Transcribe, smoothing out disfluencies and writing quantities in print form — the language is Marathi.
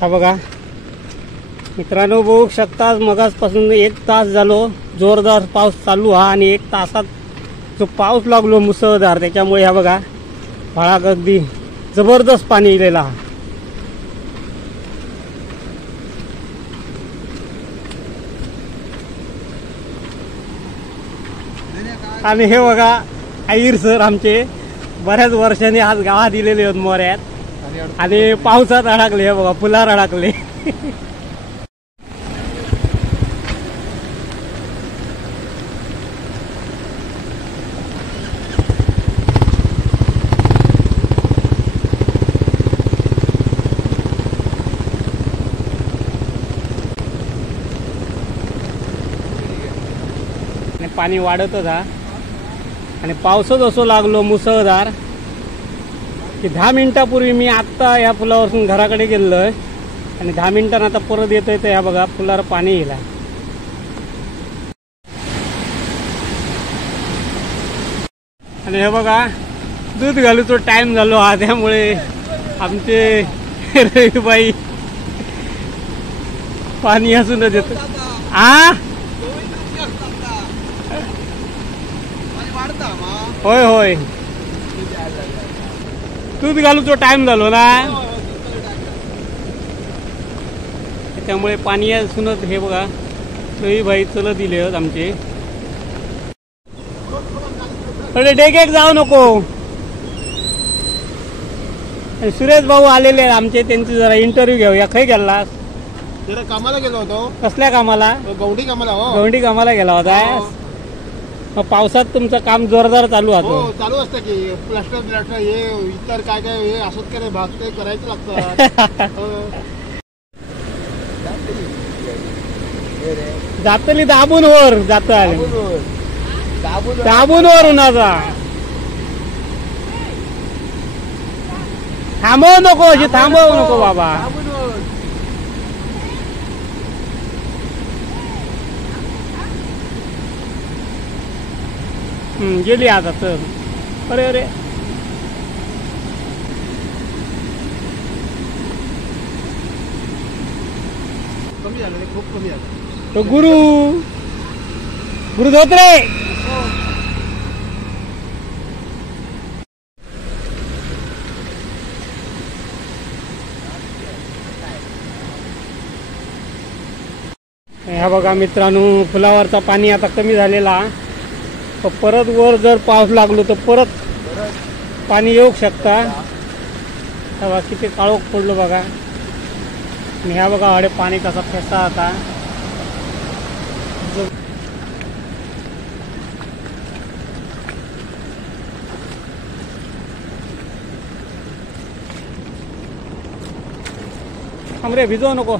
हा बघा मित्रांनो, बघू शकता मगासपासून 1 तास झालो जोरदार पाऊस चालू हा, आणि 1 तासात जो पाऊस लागलो मुसळधार, त्याच्यामुळे हा बघा फळाक अगदी जबरदस्त पाणी इलेला हा. आणि हे बघा आईर सर आमचे बऱ्याच वर्षांनी आज गावात दिलेले आहेत मोऱ्यात, आणि पावसात अडकले. हे बघा फुलार अडकले. पाणी वाढतच हा, आणि पावसच असो लागलो मुसळधार की 10 मिनिटापूर्वी मी आत्ता या पुलावरून घराकडे गेलोय, आणि 10 मिनिटांना आता परत येतोय. तर ह्या बघा पुलावर पाणी येईल. आणि हे बघा दूध घालूचा टाइम झालो हा, त्यामुळे आमचे रविबाई पाणी असूनच येत. आ होय होय, दूध घालूचा टाइम झालो ना, त्यामुळे पाणी असूनच हे बघा रविबाई चलत दिले आमचे. थोडे डेकेक जाऊ नको. सुरेश भाऊ आलेले आहेत आमचे, त्यांची जरा इंटरव्ह्यू घेऊया. खय गेलास? जरा कामाला गेलो होतो. कसल्या कामाला? गवंडी कामाला. हो, गवंडी कामाला गेला होता. मग पावसात तुमचं काम जोरदार चालू हो होतं? चालू असतं की प्लास्टर हे इतर काय काय हे असंच काय भाग ते करायचं लागतं. जातली दाबून वर जात दाबून वर उन्हाचा. थांबवू नको, अशी थांबवू नको बाबा. गेली आता तर. अरे अरे कमी झालं रे, खूप कमी झालं. तो गुरु धोत्रे. ह्या बघा मित्रांनो, फुलावरचा पाणी आता कमी झालेला. परत वर जर पाऊस लागलो तर परत पाणी येऊ शकता. तेव्हा किती काळोख पडलो बघा. आणि ह्या बघा हडे पाणी कसा फेसा आता. हमरे भिजवू नको.